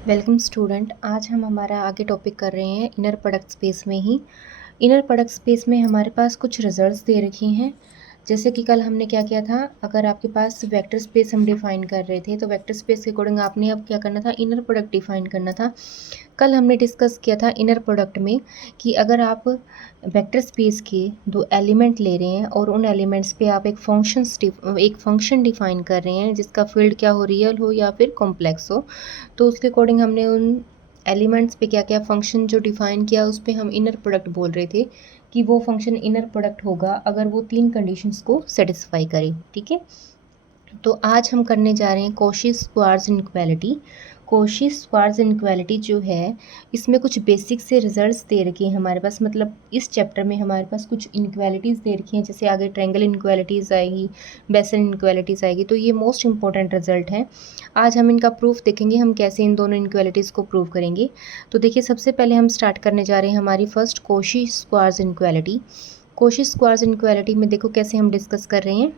Welcome student. आज हम हमारा आगे टॉपिक कर रहे हैं इनर प्रोडक्ट स्पेस में ही। इनर प्रोडक्ट स्पेस में हमारे पास कुछ रिजल्ट्स दे रखे हैं। जैसे कि कल हमने क्या किया था, अगर आपके पास वेक्टर स्पेस हम डिफाइन कर रहे थे तो वेक्टर स्पेस के अकॉर्डिंग आपने अब क्या करना था, इनर प्रोडक्ट डिफाइन करना था। कल हमने डिस्कस किया था इनर प्रोडक्ट में कि अगर आप वेक्टर स्पेस के दो एलिमेंट ले रहे हैं और उन एलिमेंट्स पे आप एक फंक्शन डिफाइन कर रहे हैं जिसका फील्ड क्या हो, रियल हो या फिर कॉम्प्लेक्स हो, तो उसके अकॉर्डिंग हमने उन एलिमेंट्स पे क्या क्या फंक्शन जो डिफाइन किया उस पे हम इनर प्रोडक्ट बोल रहे थे कि वो फंक्शन इनर प्रोडक्ट होगा अगर वो 3 कंडीशंस को सेटिस्फाई करे। ठीक है, तो आज हम करने जा रहे हैं कॉची-स्क्वार्ट्ज इनइक्वालिटी। कॉची-स्क्वार्ट्ज इनइक्वालिटी जो है, इसमें कुछ बेसिक से रिजल्ट्स दे रखे हैं हमारे पास। मतलब इस चैप्टर में हमारे पास कुछ इनइक्वालिटीज़ दे रखी हैं, जैसे आगे ट्रायंगल इनइक्वालिटीज़ आएगी, बेसल इनइक्वालिटीज़ आएगी, तो ये मोस्ट इंपॉर्टेंट रिजल्ट हैं। आज हम इनका प्रूफ देखेंगे, हम कैसे इन दोनों इनइक्वालिटीज़ को प्रूव करेंगे। तो देखिए, सबसे पहले हम स्टार्ट करने जा रहे हैं हमारी first Cauchy Schwarz inequality. Cauchy Schwarz inequality में देखो कैसे हम डिस्कस कर रहे हैं।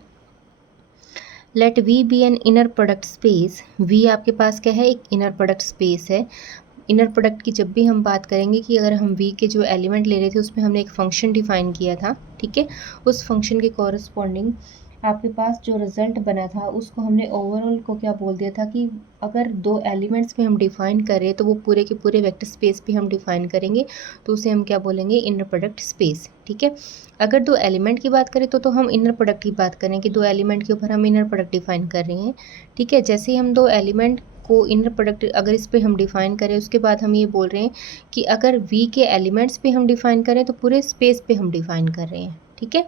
Let we be an inner product space. V आपके पास क्या है, एक इनर प्रोडक्ट स्पेस है। इनर प्रोडक्ट की जब भी हम बात करेंगे कि अगर हम वी के जो एलिमेंट ले रहे थे उसमें हमने एक फंक्शन डिफाइन किया था, ठीक है, उस फंक्शन के कॉरस्पॉन्डिंग आपके पास जो रिजल्ट बना था उसको हमने ओवरऑल को क्या बोल दिया था कि अगर दो एलिमेंट्स पे हम डिफाइन करें तो वो पूरे के पूरे वेक्टर स्पेस पे हम डिफाइन करेंगे, तो उसे हम क्या बोलेंगे, इनर प्रोडक्ट स्पेस। ठीक है, अगर दो एलिमेंट की बात करें तो हम इनर प्रोडक्ट की बात करें कि दो एलिमेंट के ऊपर हम इनर प्रोडक्ट डिफाइन कर रहे हैं। ठीक है, जैसे ही हम दो एलिमेंट को इनर प्रोडक्ट अगर इस पे हम डिफाइन करें, उसके बाद हम ये बोल रहे हैं कि अगर वी के एलिमेंट्स पे हम डिफाइन करें तो पूरे स्पेस पे हम डिफाइन कर रहे हैं। ठीक है,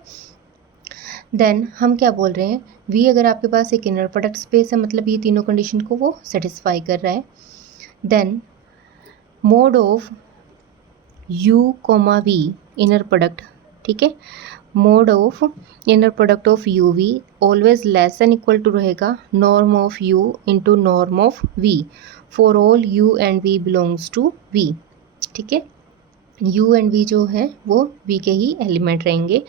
देन हम क्या बोल रहे हैं, वी अगर आपके पास एक इनर प्रोडक्ट स्पेस है, मतलब ये तीनों कंडीशन को वो सेटिस्फाई कर रहा है। Then mod of u comma v inner product, ठीक है, mod of inner product of u v always less and equal to रहेगा norm of you into norm of v for all u and v belongs to v. ठीक है, you and we जो है वो we के ही element रहेंगे।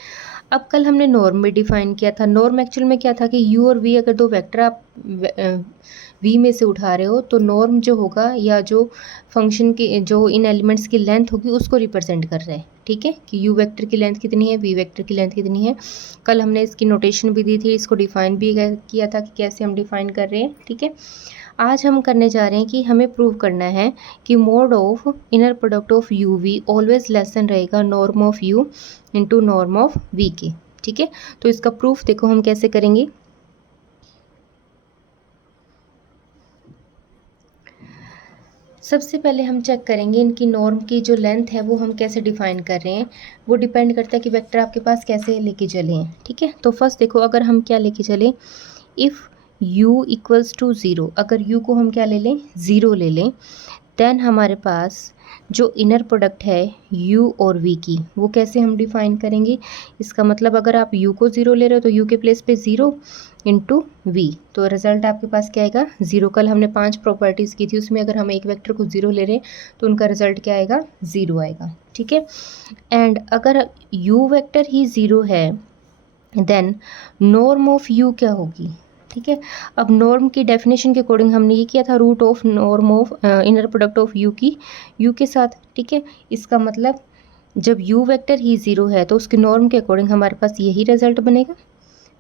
अब कल हमने नॉर्म में डिफाइन किया था। नॉर्म एक्चुअल में क्या था कि यू और वी अगर दो वेक्टर आप वी में से उठा रहे हो तो नॉर्म जो होगा या जो फंक्शन की जो इन एलिमेंट्स की लेंथ होगी उसको रिप्रेजेंट कर रहा है। ठीक है, कि यू वेक्टर की लेंथ कितनी है, वी वेक्टर की लेंथ कितनी है। कल हमने इसकी नोटेशन भी दी थी, इसको डिफाइन भी किया था कि कैसे हम डिफाइन कर रहे हैं। ठीक है, आज हम करने जा रहे हैं कि हमें प्रूव करना है कि mod of inner product of u v always less than रहेगा norm of you into norm of v के। ठीक है, तो इसका प्रूफ देखो हम कैसे करेंगे। सबसे पहले हम चेक करेंगे इनकी नॉर्म की जो लेंथ है वो हम कैसे डिफाइन कर रहे हैं। वो डिपेंड करता है कि वेक्टर आपके पास कैसे लेके चले हैं। ठीक है, तो फर्स्ट देखो, अगर हम क्या लेके चले, if u equals to zero, अगर u को हम क्या ले लें, ज़ीरो ले लें, देन हमारे पास जो इनर प्रोडक्ट है u और v की वो कैसे हम डिफाइन करेंगे। इसका मतलब अगर आप u को ज़ीरो ले रहे हो तो u के प्लेस पे ज़ीरो इंटू वी, तो रिजल्ट आपके पास क्या आएगा, ज़ीरो। कल हमने 5 प्रॉपर्टीज़ की थी, उसमें अगर हम एक वेक्टर को ज़ीरो ले रहे हैं तो उनका रिजल्ट क्या आएगा, ज़ीरो आएगा। ठीक है, एंड अगर u वेक्टर ही ज़ीरो है देन नॉर्म ऑफ u क्या होगी। ठीक है, अब नॉर्म की डेफिनेशन के अकॉर्डिंग हमने ये किया था, root of norm of inner product of u की u के साथ। ठीक है, इसका मतलब जब u वेक्टर ही ज़ीरो है तो उसके नॉर्म के अकॉर्डिंग हमारे पास यही रिजल्ट बनेगा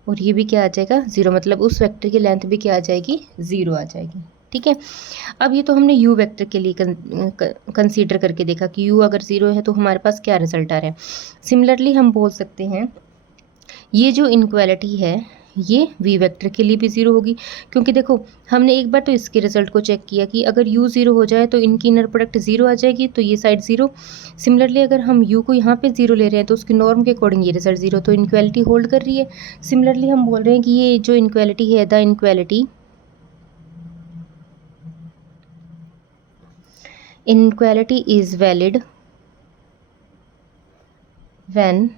और ये भी क्या आ जाएगा, ज़ीरो, मतलब उस वेक्टर की लेंथ भी क्या आ जाएगी, ज़ीरो आ जाएगी। ठीक है, अब ये तो हमने u वेक्टर के लिए कंसीडर करके देखा कि u अगर ज़ीरो है तो हमारे पास क्या रिजल्ट आ रहा है। सिमिलरली हम बोल सकते हैं ये जो इनक्वालिटी है ये वी वेक्टर के लिए भी ज़ीरो होगी, क्योंकि देखो हमने एक बार तो इसके रिजल्ट को चेक किया कि अगर u ज़ीरो हो जाए तो इनकी इनर प्रोडक्ट ज़ीरो आ जाएगी, तो ये साइड ज़ीरो। सिमिलरली अगर हम u को यहाँ पे ज़ीरो ले रहे हैं तो उसकी नॉर्म के अकॉर्डिंग ये रिजल्ट ज़ीरो, तो इनक्वालिटी होल्ड कर रही है। सिमिलरली हम बोल रहे हैं कि ये जो इनक्वालिटी है, the inequality is valid when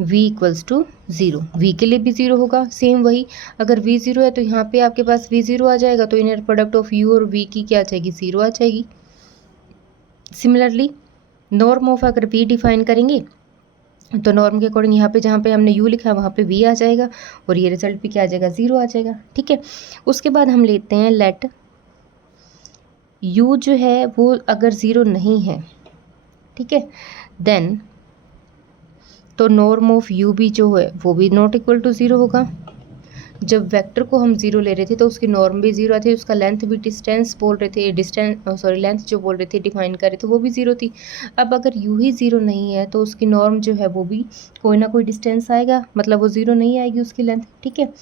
v equals to zero. V के लिए भी ज़ीरो होगा, सेम वही, अगर v ज़ीरो है तो यहाँ पे आपके पास v ज़ीरो आ जाएगा, तो इनर प्रोडक्ट ऑफ u और v की क्या आ जाएगी, ज़ीरो आ जाएगी। सिमिलरली नॉर्म ऑफ अगर v डिफाइन करेंगे तो नॉर्म के अकॉर्डिंग यहाँ पे जहाँ पे हमने u लिखा है वहाँ पे v आ जाएगा और ये रिजल्ट भी क्या आ जाएगा, ज़ीरो आ जाएगा। ठीक है, उसके बाद हम लेते हैं लेट u जो है वो अगर ज़ीरो नहीं है, ठीक है, देन तो नॉर्म ऑफ u भी जो है वो भी नॉट इक्वल टू ज़ीरो होगा। जब वेक्टर को हम ज़ीरो ले रहे थे तो उसकी नॉर्म भी ज़ीरो थी, उसका लेंथ भी डिस्टेंस बोल रहे थे, लेंथ जो बोल रहे थे डिफाइन कर रहे थे वो भी ज़ीरो थी। अब अगर यू ही ज़ीरो नहीं है तो उसकी नॉर्म जो है वो भी कोई ना कोई डिस्टेंस आएगा, मतलब वो ज़ीरो नहीं आएगी उसकी लेंथ, ठीक है।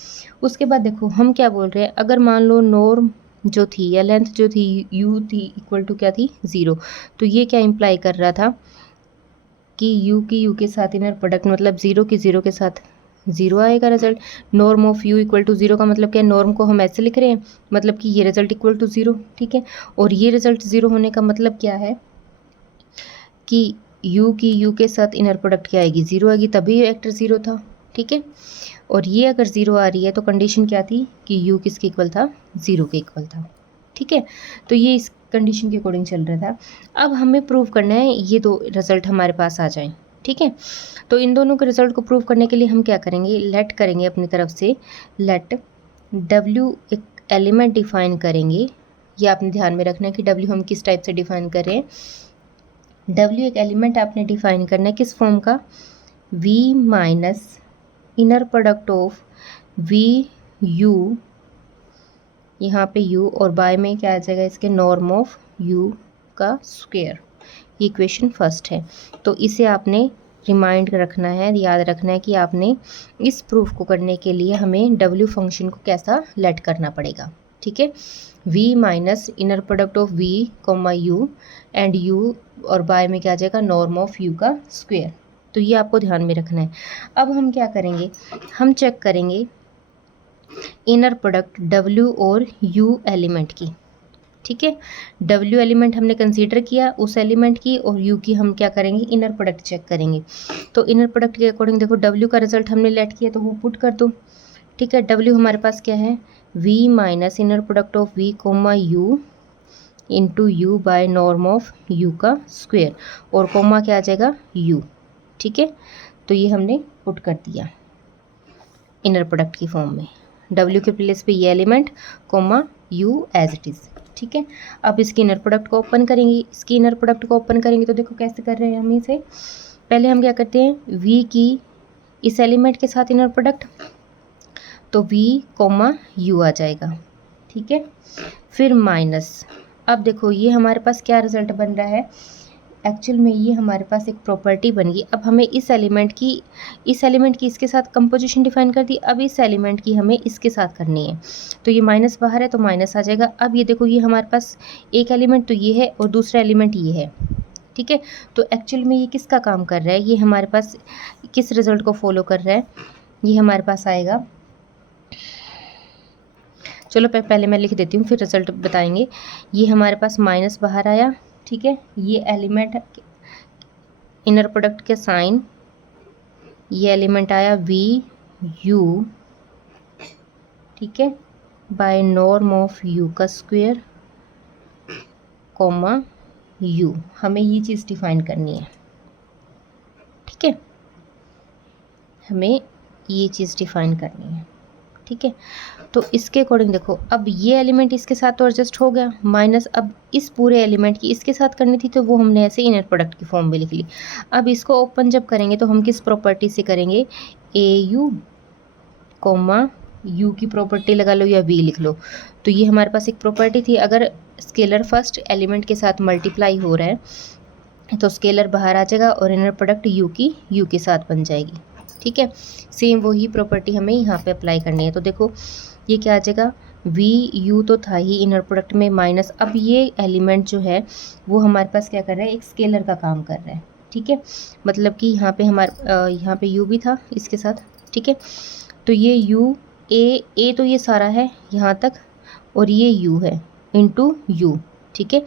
उसके बाद देखो हम क्या बोल रहे हैं, अगर मान लो नॉर्म जो थी या लेंथ जो थी यू थी इक्वल टू क्या थी, ज़ीरो, तो ये क्या इम्प्लाई कर रहा था कि यू की यू के साथ इनर प्रोडक्ट मतलब ज़ीरो की ज़ीरो के साथ ज़ीरो आएगा result. Norm of U equal to zero का मतलब क्या है, नॉर्म को हम ऐसे लिख रहे हैं, मतलब कि ये रिजल्ट इक्वल टू ज़ीरो, ठीक है। और ये रिजल्ट ज़ीरो होने का मतलब क्या है कि यू की यू के साथ इनर प्रोडक्ट क्या आएगी, ज़ीरो आएगी, तभी वेक्टर ज़ीरो था, ठीक है। और ये अगर ज़ीरो आ रही है तो कंडीशन क्या थी कि यू किसके इक्वल था, ज़ीरो के इक्वल था, ठीक है। तो ये इस कंडीशन के अकॉर्डिंग चल रहा था। अब हमें प्रूव करना है ये दो रिजल्ट हमारे पास आ जाएं, ठीक है। तो इन दोनों के रिजल्ट को प्रूव करने के लिए हम क्या करेंगे, लेट करेंगे अपनी तरफ से, लेट W एक एलिमेंट डिफाइन करेंगे। ये आपने ध्यान में रखना है कि W हम किस टाइप से डिफाइन कर रहे हैं। W एक एलिमेंट आपने डिफाइन करना है किस फॉर्म का, V minus inner product of V U, यहाँ पे u और बाय में क्या आ जाएगा इसके, नॉर्म ऑफ u का स्क्वायर। ये इक्वेशन फर्स्ट है। तो इसे आपने रिमाइंड रखना है, याद रखना है कि आपने इस प्रूफ को करने के लिए हमें w फंक्शन को कैसा लेट करना पड़ेगा, ठीक है। v minus inner product of v comma u and u और बाय में क्या आ जाएगा, नॉर्म ऑफ u का स्क्वायर। तो ये आपको ध्यान में रखना है। अब हम क्या करेंगे, हम चेक करेंगे इनर प्रोडक्ट W और U एलिमेंट की, ठीक है। W एलिमेंट हमने कंसीडर किया उस एलिमेंट की, और U की हम क्या करेंगे, इनर प्रोडक्ट चेक करेंगे। तो इनर प्रोडक्ट के अकॉर्डिंग देखो W का रिजल्ट हमने लेट किया तो वो पुट कर दो, ठीक है। W हमारे पास क्या है, V minus inner product of V comma U into U by norm of U का स्क्वेयर, और कोमा क्या आ जाएगा, U, ठीक है। तो ये हमने पुट कर दिया इनर प्रोडक्ट की फॉर्म में, W के प्लेस पे ये element comma U as it is, ठीक है। अब इसकी इनर प्रोडक्ट को ओपन करेंगे, इसकी इनर प्रोडक्ट को ओपन करेंगे तो देखो कैसे कर रहे हैं हम इसे। पहले हम क्या करते हैं, V की इस एलिमेंट के साथ इनर प्रोडक्ट, तो V कोमा U आ जाएगा, ठीक है। फिर माइनस, अब देखो ये हमारे पास क्या रिजल्ट बन रहा है, एक्चुअल में ये हमारे पास एक प्रॉपर्टी बन गई। अब हमें इस एलिमेंट की इसके साथ कंपोजिशन डिफाइन कर दी, अब इस एलिमेंट की हमें इसके साथ करनी है। तो ये माइनस बाहर है तो माइनस आ जाएगा। अब ये देखो ये हमारे पास एक एलिमेंट तो ये है और दूसरा एलिमेंट ये है, ठीक है। तो एक्चुअल में ये किसका काम कर रहा है, ये हमारे पास किस रिजल्ट को फॉलो कर रहा है, ये हमारे पास आएगा, चलो पहले मैं लिख देती हूँ फिर रिजल्ट बताएंगे। ये हमारे पास माइनस बाहर आया, ठीक है। ये एलिमेंट इनर प्रोडक्ट के साइन, ये एलिमेंट आया V U, ठीक है, बाय नॉर्म ऑफ U का स्क्वायर कोमा U। हमें ये चीज़ डिफाइन करनी है, ठीक है, हमें ये चीज़ डिफाइन करनी है, ठीक है। तो इसके अकॉर्डिंग देखो अब ये एलिमेंट इसके साथ तो एडजस्ट हो गया, माइनस अब इस पूरे एलिमेंट की इसके साथ करनी थी तो वो हमने ऐसे इनर प्रोडक्ट की फॉर्म में लिख ली। अब इसको ओपन जब करेंगे तो हम किस प्रॉपर्टी से करेंगे, AU कोमा U की प्रॉपर्टी लगा लो या V लिख लो। तो ये हमारे पास एक प्रॉपर्टी थी, अगर स्केलर फर्स्ट एलिमेंट के साथ मल्टीप्लाई हो रहा है तो स्केलर बाहर आ जाएगा और इनर प्रोडक्ट U की U के साथ बन जाएगी, ठीक है। सेम वही प्रॉपर्टी हमें यहाँ पे अप्लाई करनी है। तो देखो ये क्या आ जाएगा, V U तो था ही इनर प्रोडक्ट में, माइनस अब ये एलिमेंट जो है वो हमारे पास क्या कर रहा है, एक स्केलर का काम कर रहा है, ठीक है। मतलब कि यहाँ पे यहाँ पे U भी था इसके साथ, ठीक है। तो ये U A तो ये सारा है यहाँ तक, और ये U है इंटू U, ठीक है।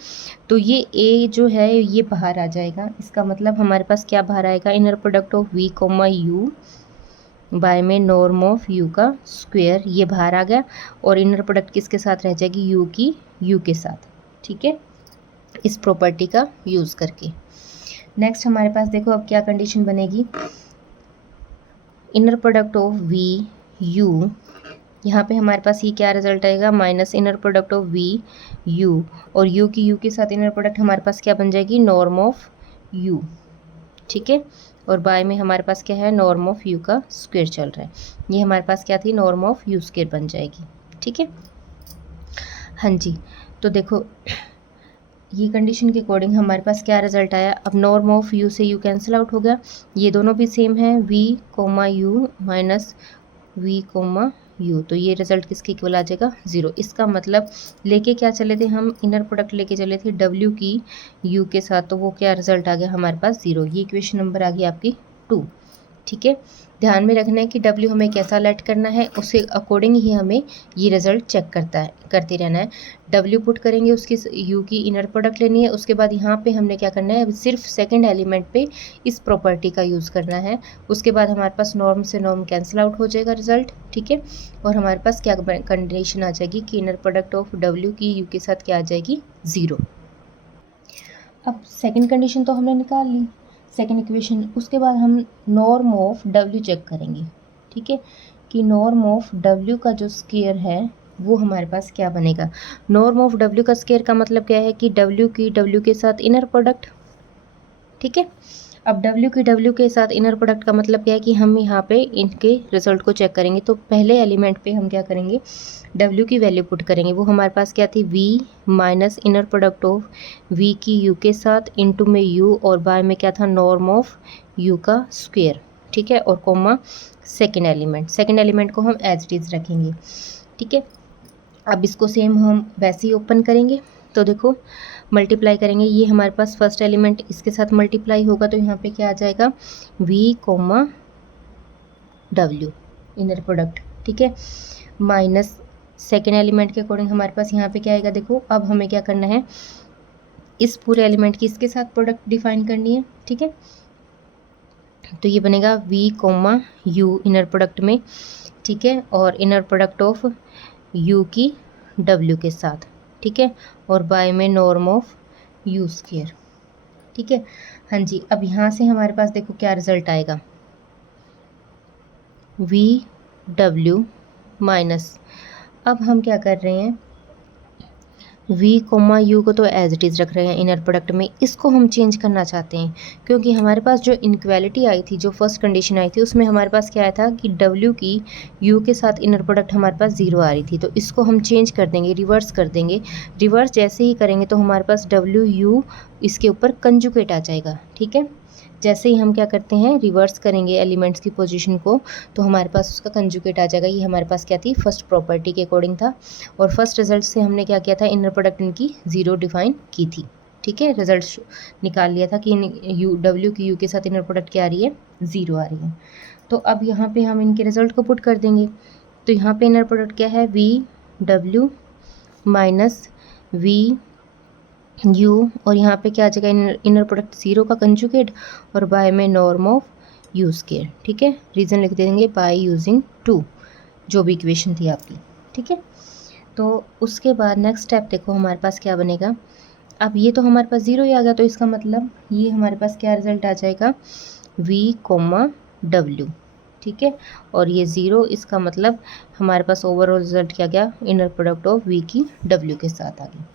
तो ये A जो है ये बाहर आ जाएगा, इसका मतलब हमारे पास क्या बाहर आएगा, inner product of V comma U by में नॉर्म ऑफ U का स्क्वायर, ये बाहर आ गया, और इनर प्रोडक्ट किसके साथ रह जाएगी, U की U के साथ, ठीक है, इस प्रॉपर्टी का यूज़ करके। नेक्स्ट हमारे पास देखो अब क्या कंडीशन बनेगी, inner product of V U यहाँ पे हमारे पास ये क्या रिजल्ट आएगा, minus inner product of V U, और यू की यू के साथ इनर प्रोडक्ट हमारे पास क्या बन जाएगी, नॉर्म ऑफ यू, ठीक है। और बाय में हमारे पास क्या है, नॉर्म ऑफ यू का स्क्वायर चल रहा है, ये हमारे पास क्या थी, नॉर्म ऑफ यू स्क्वायर बन जाएगी, ठीक है। हाँ जी, तो देखो ये कंडीशन के अकॉर्डिंग हमारे पास क्या रिजल्ट आया। अब नॉर्म ऑफ यू से यू कैंसिल आउट हो गया, ये दोनों भी सेम है, V comma U minus V comma U, तो ये रिजल्ट किसके इक्वल आ जाएगा, 0। इसका मतलब लेके क्या चले थे हम, इनर प्रोडक्ट लेके चले थे डब्ल्यू की यू के साथ, तो वो क्या रिजल्ट आ गया हमारे पास, 0। ये इक्वेशन नंबर आ गई आपकी 2, ठीक है। ध्यान में रखना है कि W हमें कैसा लेट करना है, उसके अकॉर्डिंग ही हमें ये रिजल्ट चेक करते रहना है। W पुट करेंगे, उसकी U की इनर प्रोडक्ट लेनी है, उसके बाद यहाँ पे हमने क्या करना है, सिर्फ सेकंड एलिमेंट पे इस प्रॉपर्टी का यूज़ करना है। उसके बाद हमारे पास नॉर्म से नॉर्म कैंसिल आउट हो जाएगा रिजल्ट, ठीक है। और हमारे पास क्या कंडीशन आ जाएगी कि इनर प्रोडक्ट ऑफ W की U के साथ क्या आ जाएगी, 0। अब सेकेंड कंडीशन तो हमने निकाल ली, सेकेंड इक्वेशन। उसके बाद हम नॉर्म ऑफ W चेक करेंगे, ठीक है, कि नॉर्म ऑफ W का जो स्क्वायर है वो हमारे पास क्या बनेगा। नॉर्म ऑफ W का स्क्वायर का मतलब क्या है कि W की W के साथ इनर प्रोडक्ट, ठीक है। अब W की W के साथ इनर प्रोडक्ट का मतलब क्या है कि हम यहाँ पे इनके रिजल्ट को चेक करेंगे। तो पहले एलिमेंट पे हम क्या करेंगे, W की वैल्यू पुट करेंगे, वो हमारे पास क्या थी, V minus inner product of V की U के साथ इनटू में U, और बाय में क्या था, नॉर्म ऑफ U का स्क्वायर, ठीक है, और कोमा सेकेंड एलिमेंट को हम एज इट इज़ रखेंगे, ठीक है। अब इसको सेम हम वैसे ही ओपन करेंगे, तो देखो मल्टीप्लाई करेंगे, ये हमारे पास फर्स्ट एलिमेंट इसके साथ मल्टीप्लाई होगा, तो यहाँ पे क्या आ जाएगा, V comma W inner product, ठीक है, माइनस सेकेंड एलिमेंट के अकॉर्डिंग हमारे पास यहाँ पे क्या आएगा। देखो अब हमें क्या करना है, इस पूरे एलिमेंट की इसके साथ प्रोडक्ट डिफाइन करनी है, ठीक है। तो ये बनेगा V comma U inner product में, ठीक है, और इनर प्रोडक्ट ऑफ U की W के साथ, ठीक है, और बाय में नॉर्म ऑफ U स्क्वायर, ठीक है। हाँ जी, अब यहाँ से हमारे पास देखो क्या रिजल्ट आएगा, VW माइनस, अब हम क्या कर रहे हैं, V कोमा U को तो एज इट इज़ रख रहे हैं इनर प्रोडक्ट में, इसको हम चेंज करना चाहते हैं, क्योंकि हमारे पास जो इनक्वालिटी आई थी, जो फर्स्ट कंडीशन आई थी, उसमें हमारे पास क्या आया था कि W की U के साथ इनर प्रोडक्ट हमारे पास 0 आ रही थी। तो इसको हम चेंज कर देंगे, रिवर्स कर देंगे। रिवर्स जैसे ही करेंगे तो हमारे पास WU इसके ऊपर कंजुगेट आ जाएगा, ठीक है। जैसे ही हम क्या करते हैं, रिवर्स करेंगे एलिमेंट्स की पोजीशन को, तो हमारे पास उसका कंजुगेट आ जाएगा। ये हमारे पास क्या थी, फर्स्ट प्रॉपर्टी के अकॉर्डिंग था, और फर्स्ट रिजल्ट से हमने क्या किया था, इनर प्रोडक्ट इनकी 0 डिफाइन की थी, ठीक है। रिजल्ट निकाल लिया था कि W की U के साथ इनर प्रोडक्ट क्या आ रही है, 0 आ रही है। तो अब यहाँ पे हम इनके रिजल्ट को पुट कर देंगे, तो यहाँ पे इनर प्रोडक्ट क्या है, VW माइनस VU, और यहाँ पे क्या आ जाएगा, इनर प्रोडक्ट 0 का कंजुगेट, और बाय में नॉर्म ऑफ U स्क्वायर, ठीक है। रीज़न लिख देंगे बाय यूजिंग 2, जो भी इक्वेशन थी आपकी, ठीक है। तो उसके बाद नेक्स्ट स्टेप देखो हमारे पास क्या बनेगा। अब ये तो हमारे पास 0 ही आ गया, तो इसका मतलब ये हमारे पास क्या रिजल्ट आ जाएगा, V कोमा W, ठीक है, और ये 0, इसका मतलब हमारे पास ओवरऑल रिजल्ट क्या गया, इनर प्रोडक्ट ऑफ V की W के साथ आ गई।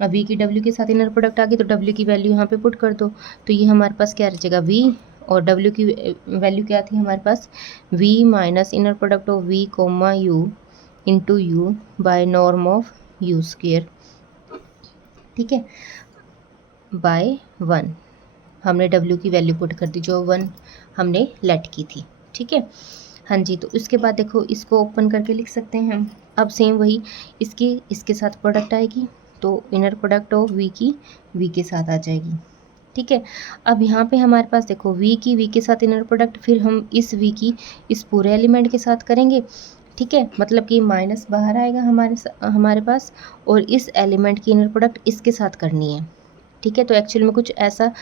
अब V की W के साथ इनर प्रोडक्ट आ गई, तो W की वैल्यू यहाँ पे पुट कर दो, तो ये हमारे पास क्या रचेगा, V, और W की वैल्यू क्या थी हमारे पास, V minus inner product of V comma U into U by norm of U square, ठीक है, बाय 1। हमने W की वैल्यू पुट कर दी, जो 1 हमने लेट की थी, ठीक है। हाँ जी, तो इसके बाद देखो इसको ओपन करके लिख सकते हैं हम। अब सेम वही इसके साथ प्रोडक्ट आएगी, तो इनर प्रोडक्ट ऑफ V की V के साथ आ जाएगी, ठीक है। अब यहाँ पे हमारे पास देखो V की V के साथ इनर प्रोडक्ट, फिर हम इस V की इस पूरे एलिमेंट के साथ करेंगे, ठीक है, मतलब कि माइनस बाहर आएगा हमारे पास, और इस एलिमेंट की इनर प्रोडक्ट इसके साथ करनी है, ठीक है। तो एक्चुअल में कुछ ऐसा,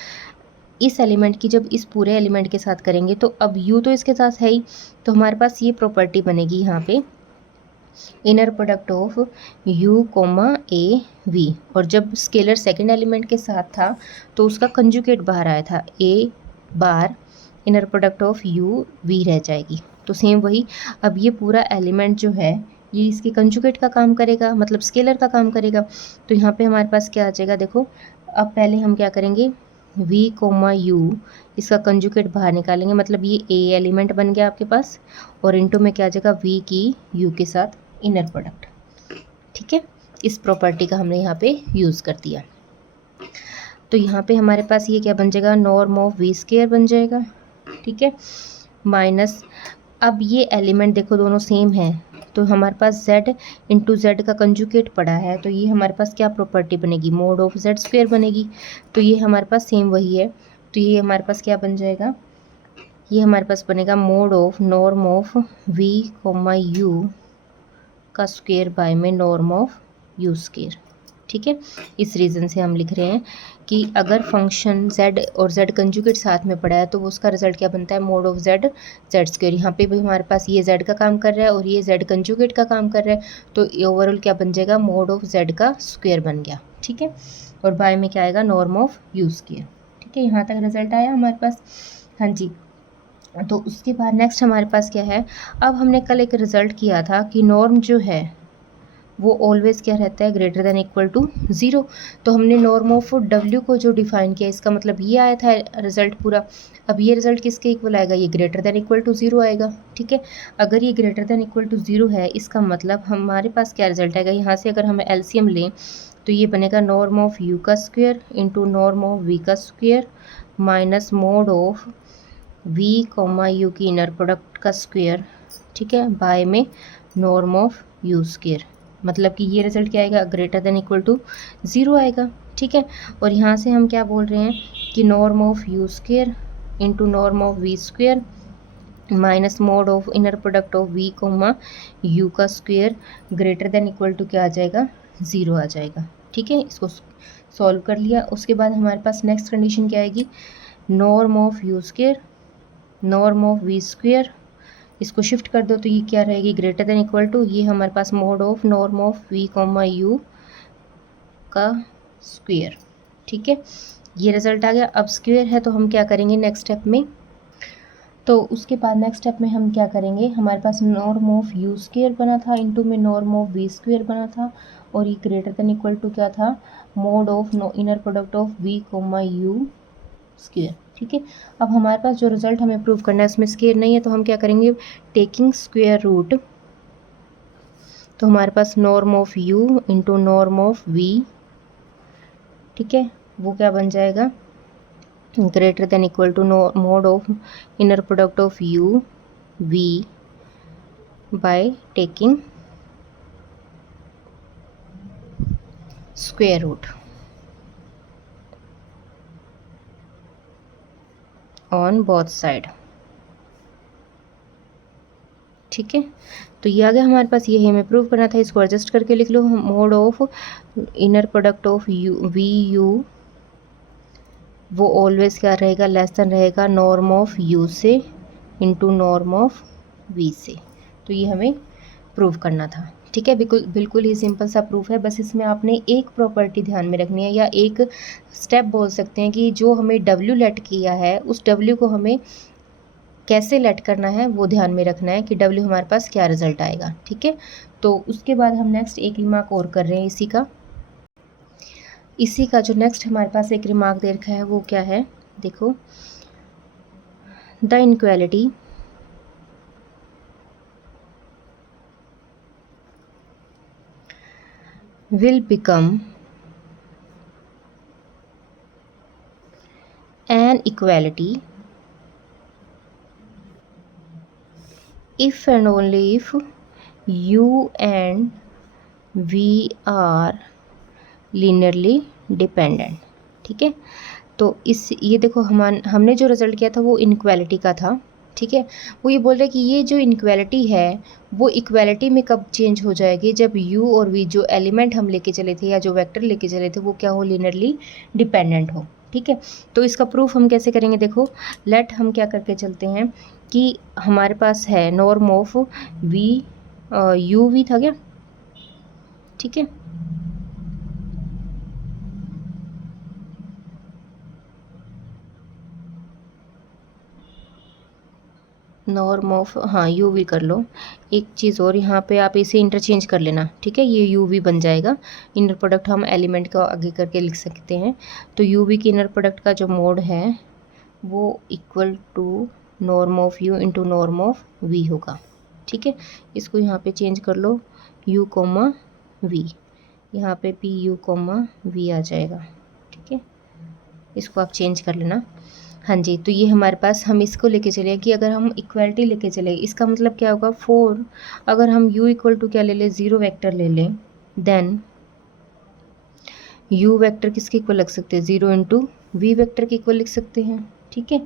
इस एलिमेंट की जब इस पूरे एलिमेंट के साथ करेंगे, तो अब U तो इसके साथ है ही, तो हमारे पास ये प्रॉपर्टी बनेगी यहाँ पे, inner product of U comma A V, और जब स्केलर सेकेंड एलिमेंट के साथ था तो उसका कंजुगेट बाहर आया था, A bar inner product of U V रह जाएगी। तो सेम वही, अब ये पूरा एलिमेंट जो है ये इसके कंजुगेट का काम करेगा, मतलब स्केलर का काम करेगा। तो यहाँ पे हमारे पास क्या आ जाएगा, देखो अब पहले हम क्या करेंगे, v कोमा u इसका कंजुगेट बाहर निकालेंगे, मतलब ये a एलिमेंट बन गया आपके पास, और इनटू में क्या आ जाएगा v की u के साथ इनर प्रोडक्ट। ठीक है, इस प्रॉपर्टी का हमने यहाँ पे यूज़ कर दिया। तो यहाँ पे हमारे पास ये क्या बन जाएगा, नॉर्म ऑफ वी स्क्वायर बन जाएगा। ठीक है, माइनस, अब ये एलिमेंट देखो दोनों सेम है, तो हमारे पास z इंटू जेड का कंजुगेट पड़ा है, तो ये हमारे पास क्या प्रॉपर्टी बनेगी, मोड ऑफ जेड स्क्वायर बनेगी। तो ये हमारे पास सेम वही है, तो ये हमारे पास क्या बन जाएगा, ये हमारे पास बनेगा mod of norm of v comma u का स्क्वायर बाय में नॉर्म ऑफ u स्क्वायर। ठीक है, इस रीज़न से हम लिख रहे हैं कि अगर फंक्शन z और z कंजुगेट साथ में पड़ा है तो वो उसका रिजल्ट क्या बनता है, mod of z Z square. यहाँ पे भी हमारे पास ये z का काम कर रहा है और ये z कंजुगेट का काम कर रहा है, तो ओवरऑल क्या बन जाएगा, मोड ऑफ z का स्क्वायर बन गया। ठीक है, और बाय में क्या आएगा, नॉर्म ऑफ u स्क्वायर। ठीक है, यहाँ तक रिजल्ट आया हमारे पास। हाँ जी, तो उसके बाद नेक्स्ट हमारे पास क्या है, अब हमने कल एक रिजल्ट किया था कि नॉर्म जो है वो ऑलवेज क्या रहता है, ग्रेटर देन इक्वल टू 0। तो हमने नॉर्म ऑफ w को जो डिफाइन किया, इसका मतलब ये आया था रिजल्ट पूरा। अब ये रिजल्ट किसके इक्वल आएगा, ये ग्रेटर देन इक्वल टू 0 आएगा। ठीक है, अगर ये ग्रेटर देन इक्वल टू 0 है, इसका मतलब हमारे पास क्या रिजल्ट आएगा, यहाँ से अगर हम एलसीएम लें तो ये बनेगा नॉर्म ऑफ u का square into norm of v का square minus mod of v comma u की इनर प्रोडक्ट का स्क्वायर। ठीक है, बाय में नॉर्म ऑफ u स्क्वायर, मतलब कि ये रिजल्ट क्या आएगा, ग्रेटर देन इक्वल टू 0 आएगा। ठीक है, और यहाँ से हम क्या बोल रहे हैं कि norm of u square into norm of v square minus mod of inner product of v comma u का square greater than equal to क्या आ जाएगा, 0 आ जाएगा। ठीक है, इसको सॉल्व कर लिया। उसके बाद हमारे पास नेक्स्ट कंडीशन क्या आएगी, norm of u square norm of v square, इसको शिफ्ट कर दो तो ये क्या रहेगी, ग्रेटर देन इक्वल टू, ये हमारे पास mod of norm of v comma u का स्क्वायर। ठीक है, ये रिजल्ट आ गया। अब स्क्वायर है तो हम क्या करेंगे नेक्स्ट स्टेप में, तो उसके बाद नेक्स्ट स्टेप में हम क्या करेंगे, हमारे पास नॉर्म ऑफ u स्क्वायर बना था इंटू में नॉर्म ऑफ v स्क्वायर बना था, और ये ग्रेटर देन इक्वल टू क्या था, mod of inner product of v comma u square. ठीक है, अब हमारे पास जो रिजल्ट हमें प्रूव करना है उसमें स्क्वायर नहीं है, तो हम क्या करेंगे, टेकिंग स्क्वायर रूट, तो हमारे पास norm of u into norm of v, ठीक है, वो क्या बन जाएगा, greater than equal to mod of inner product of u v by taking square root on both side. ठीक है, तो ये आ गया हमारे पास, ये हमें प्रूव करना था, इसको एडजस्ट करके लिख लो, mod of inner product of u v u वो ऑलवेज क्या रहेगा, लेस देन रहेगा नॉर्म ऑफ u से इंटू नॉर्म ऑफ v से। तो ये हमें प्रूव करना था। ठीक है, बिल्कुल बिल्कुल ही सिंपल सा प्रूफ है, बस इसमें आपने एक प्रॉपर्टी ध्यान में रखनी है, या एक स्टेप बोल सकते हैं कि जो हमें w लेट किया है उस w को हमें कैसे लेट करना है वो ध्यान में रखना है कि w हमारे पास क्या रिजल्ट आएगा। ठीक है, तो उसके बाद हम नेक्स्ट एक रिमार्क और कर रहे हैं इसी का जो नेक्स्ट हमारे पास एक रिमार्क दे रखा है वो क्या है, देखो, the inequality will become an equality if and only if u and v are linearly dependent। ठीक है, तो ये देखो हमने जो रिजल्ट किया था वो इनक्वालिटी का था। ठीक है, वो ये बोल रहे हैं कि ये जो इनक्वालिटी है वो इक्वालिटी में कब चेंज हो जाएगी, जब u और v जो एलिमेंट हम लेके चले थे या जो वेक्टर लेके चले थे वो क्या हो, लिनियरली डिपेंडेंट हो। ठीक है, तो इसका प्रूफ हम कैसे करेंगे, देखो, लेट हम क्या करके चलते हैं कि हमारे पास है norm of v u v था क्या, ठीक है, नॉर्म ऑफ, हाँ यू वी कर लो। एक चीज़ और, यहाँ पे आप इसे इंटरचेंज कर लेना, ठीक है, ये यू वी बन जाएगा। इनर प्रोडक्ट हम एलिमेंट का आगे करके लिख सकते हैं। तो यू वी की इनर प्रोडक्ट का जो मोड है वो equal to norm of you into norm of V होगा, ठीक है। इसको यहाँ पे चेंज कर लो, यू कोमा वी, यहाँ पे पी यू कोमा वी आ जाएगा, ठीक है। इसको आप चेंज कर लेना। हाँ जी, तो ये हमारे पास, हम इसको लेके चले कि अगर हम इक्वालिटी लेके चले, इसका मतलब क्या होगा, 4 अगर हम u इक्वल टू क्या ले लें, 0 वेक्टर ले लें, देन u वेक्टर किसके इक्वल लिख सकते हैं, 0 इंटू वी वेक्टर के इक्वल लिख सकते हैं, ठीक है।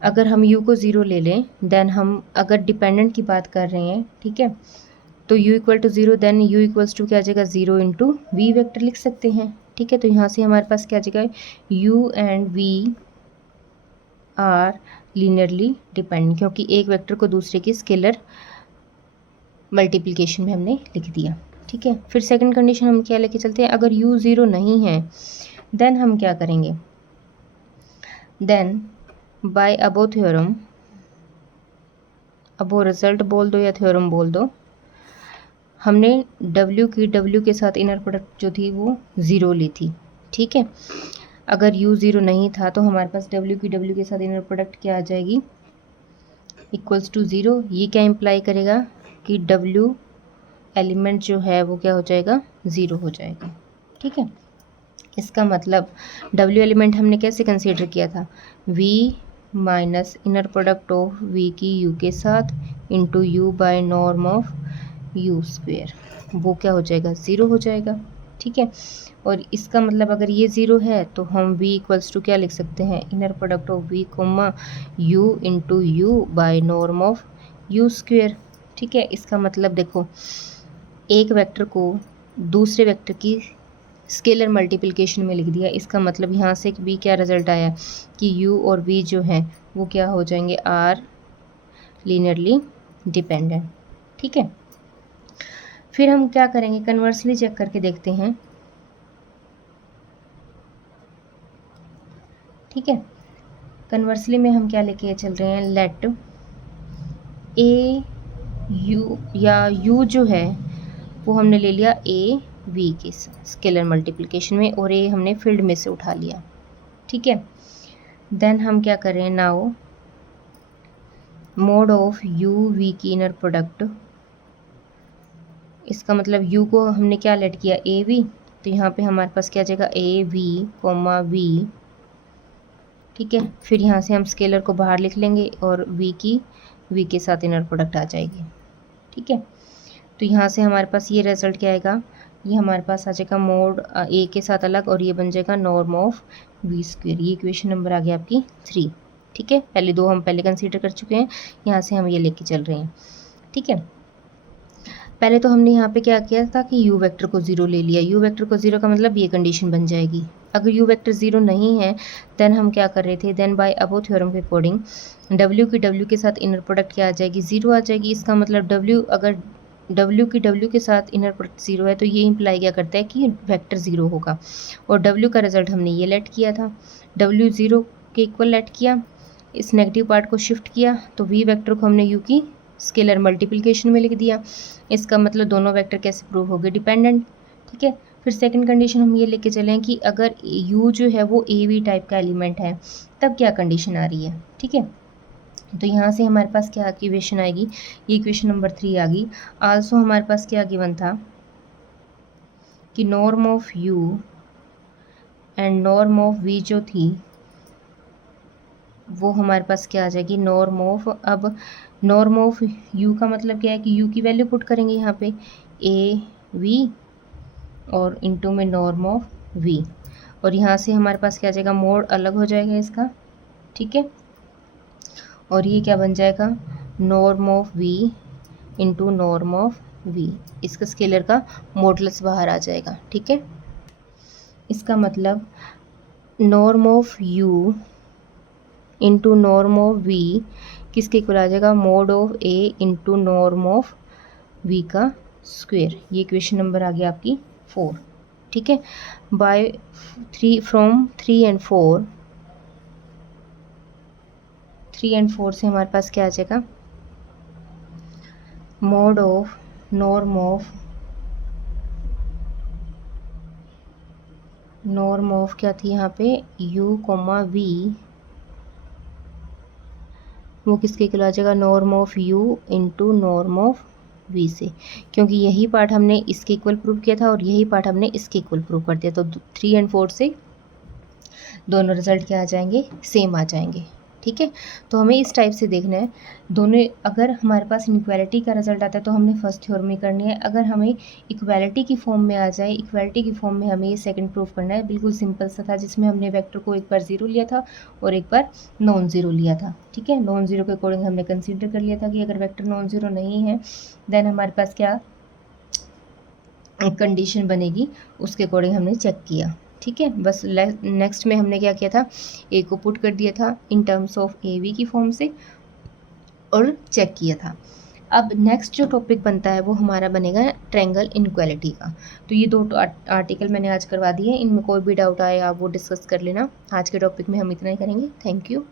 अगर हम u को 0 ले लें, देन हम अगर डिपेंडेंट की बात कर रहे हैं, ठीक है, तो u equal to 0, then u equals to क्या आ जाएगा, 0 इंटू वी वेक्टर लिख सकते हैं, ठीक है। तो यहाँ से हमारे पास क्या आ जाएगा, u and v are linearly dependent, क्योंकि एक वेक्टर को दूसरे की स्केलर मल्टीप्लिकेशन में हमने लिख दिया, ठीक है। फिर सेकंड कंडीशन हम क्या लेके चलते हैं, अगर u 0 नहीं है, देन हम क्या करेंगे, देन बाय अबो थ्योरम, अबो रिजल्ट बोल दो या थ्योरम बोल दो, हमने w के साथ इनर प्रोडक्ट जो थी वो 0 ली थी, ठीक है। अगर u 0 नहीं था तो हमारे पास w के साथ इनर प्रोडक्ट क्या आ जाएगी, इक्वल्स टू 0। ये क्या इम्प्लाई करेगा कि w एलिमेंट जो है वो क्या हो जाएगा, 0 हो जाएगा, ठीक है। इसका मतलब w एलिमेंट हमने कैसे कंसीडर किया था, v minus inner product of v की u के साथ into u by norm of u square, वो क्या हो जाएगा, 0 हो जाएगा, ठीक है। और इसका मतलब अगर ये 0 है तो हम v इक्वल्स टू क्या लिख सकते हैं, inner product of v comma u into U by norm of u square, ठीक है। इसका मतलब देखो, एक वेक्टर को दूसरे वेक्टर की स्केलर मल्टीप्लिकेशन में लिख दिया, इसका मतलब यहाँ से भी क्या रिजल्ट आया कि u और v जो हैं वो क्या हो जाएंगे, आर लीनियरली डिपेंडेंट, ठीक है। फिर हम क्या करेंगे, कन्वर्सली चेक करके देखते हैं, ठीक है। कन्वर्सली में हम क्या लेके चल रहे हैं, लेट ए यू, या u जो है वो हमने ले लिया a v के स्केलर मल्टीप्लिकेशन में, और a हमने फील्ड में से उठा लिया, ठीक है। देन हम क्या कर रहे हैं, now mode of u v की इनर प्रोडक्ट, इसका मतलब u को हमने क्या लेट किया, a v, तो यहाँ पे हमारे पास क्या आ जाएगा, a v कोमा v, ठीक है। फिर यहाँ से हम स्केलर को बाहर लिख लेंगे और v के साथ इनर प्रोडक्ट आ जाएगी, ठीक है। तो यहाँ से हमारे पास ये रिजल्ट क्या आएगा, ये हमारे पास आ जाएगा मोड a के साथ अलग, और ये बन जाएगा नॉर्म ऑफ v स्क्वेयर। ये इक्वेशन नंबर आ गया आपकी 3, ठीक है। पहले 2 हम पहले कंसीडर कर चुके हैं, यहाँ से हम ये लेके चल रहे हैं, ठीक है। पहले तो हमने यहाँ पे क्या किया था कि u वेक्टर को 0 ले लिया, u वेक्टर को 0 का मतलब ये कंडीशन बन जाएगी। अगर u वेक्टर 0 नहीं है, देन हम क्या कर रहे थे, देन बाय अबो थ्योरम के अकॉर्डिंग w के साथ इनर प्रोडक्ट क्या आ जाएगी, 0 आ जाएगी। इसका मतलब अगर w के साथ इनर प्रोडक्ट 0 है तो ये इम्प्लाई क्या करता है कि वेक्टर 0 होगा, और w का रिजल्ट हमने ये लेट किया था, w 0 के इक्वल लेट किया, इस नेगेटिव पार्ट को शिफ्ट किया, तो v वेक्टर को हमने u की स्केलर मल्टीप्लिकेशन में लिख दिया। इसका मतलब दोनों वेक्टर कैसे प्रूव हो गए, डिपेंडेंट, ठीक है। फिर सेकंड कंडीशन हम ये लेके चलें कि अगर u जो है वो a v टाइप का एलिमेंट है, तब क्या कंडीशन आ रही है, ठीक है। तो यहाँ से हमारे पास क्या इक्वेशन आएगी, ये इक्वेशन नंबर 3 आ गई। आल्सो हमारे पास क्या गिवन था कि norm of u and norm of v जो थी वो हमारे पास क्या आ जाएगी, नॉर्म ऑफ, अब नॉर्म ऑफ u का मतलब क्या है कि u की वैल्यू पुट करेंगे यहाँ पे a v और इनटू में नॉर्म ऑफ v, और यहाँ से हमारे पास क्या आ जाएगा, मोड अलग हो जाएगा इसका, ठीक है। और ये क्या बन जाएगा, norm of v into norm of v, इसका स्केलर का मॉडुलस बाहर आ जाएगा, ठीक है। इसका मतलब norm of u into norm of v किसके इक्वल आ जाएगा, mode of a into norm of v का स्क्वेयर। ये इक्वेशन नंबर आ गया आपकी 4, ठीक है। बाय 3 फ्रॉम 3 and 4, 3 एंड 4 से हमारे पास क्या आ जाएगा, मोड ऑफ नॉर्म ऑफ क्या थी यहाँ पे, u, v, वो किसके इक्वल आ जाएगा, norm of u into norm of v से, क्योंकि यही पार्ट हमने इसके इक्वल प्रूव किया था और यही पार्ट हमने इसके इक्वल प्रूव कर दिया, तो 3 एंड 4 से दोनों रिजल्ट क्या आ जाएंगे, सेम आ जाएंगे। ठीक है, तो हमें इस टाइप से देखना है दोनों। अगर हमारे पास इनइक्वालिटी का रिजल्ट आता है तो हमने फर्स्ट थ्योरम में करनी है, अगर हमें इक्वालिटी की फॉर्म में आ जाए, इक्वालिटी की फॉर्म में हमें ये सेकंड प्रूफ करना है। बिल्कुल सिंपल सा था, जिसमें हमने वेक्टर को एक बार 0 लिया था और एक बार नॉन ज़ीरो लिया था। ठीक है, नॉन ज़ीरो के अकॉर्डिंग हमने कंसिडर कर लिया था कि अगर वेक्टर नॉन ज़ीरो नहीं है देन हमारे पास क्या कंडीशन बनेगी, उसके अकॉर्डिंग हमने चेक किया। ठीक है, बस नेक्स्ट में हमने क्या किया था, ए को पुट कर दिया था in terms of A V की फॉर्म से और चेक किया था। अब नेक्स्ट जो टॉपिक बनता है वो हमारा बनेगा ट्रायंगल इनइक्वालिटी का। तो ये 2 आर्टिकल मैंने आज करवा दिए, इनमें कोई भी डाउट आए आप वो डिस्कस कर लेना। आज के टॉपिक में हम इतना ही करेंगे। Thank you.